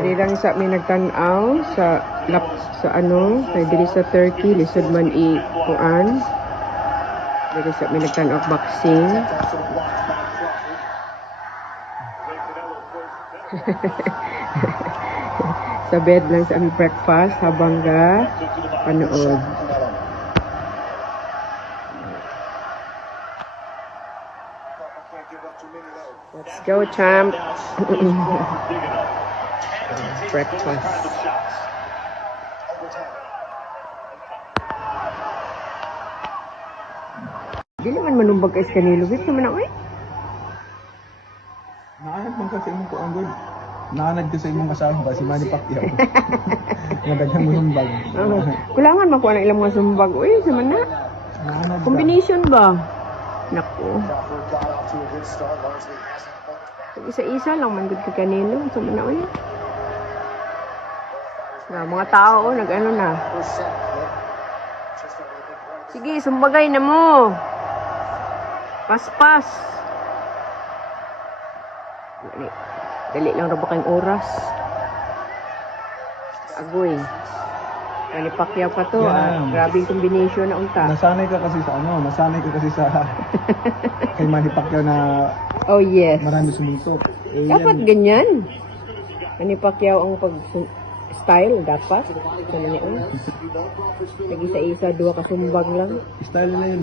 Dili lang sa may nagtan-aw sa ano, kay dili sa Turkey lisod man kuan. Dili sa may nagtan-aw boxing. Sa bed lang sa aming breakfast habang panood. Let's go, champ. Breakfast. Di naman manumbag kay Canelo. Wait naman ako eh. Naanag man kasi imong kuang good. Naanag ko sa imong kasama si Manny Pacquiao. Nadagang mo sumbag. Kulangan makuha ng ilang mga sumbag. Uy, sama na. Naanag. Combination ba? Naku. Isa-isa lang man good kay Canelo. Sama na uy. Mga tao, nag-ano na. Sige, sumbagay na mo. Pas-pas. Dali lang raba kayong oras. Agoy. Manny Pacquiao pa to. Grabing combination na unta. Nasanay ka kasi sa kay Manny Pacquiao na Oh yes. marami sumuntok. Dapat ganyan. Manny Pacquiao ang pag-style dapat. Lagi isa-isa, dua kasumbag lang. Style na yun.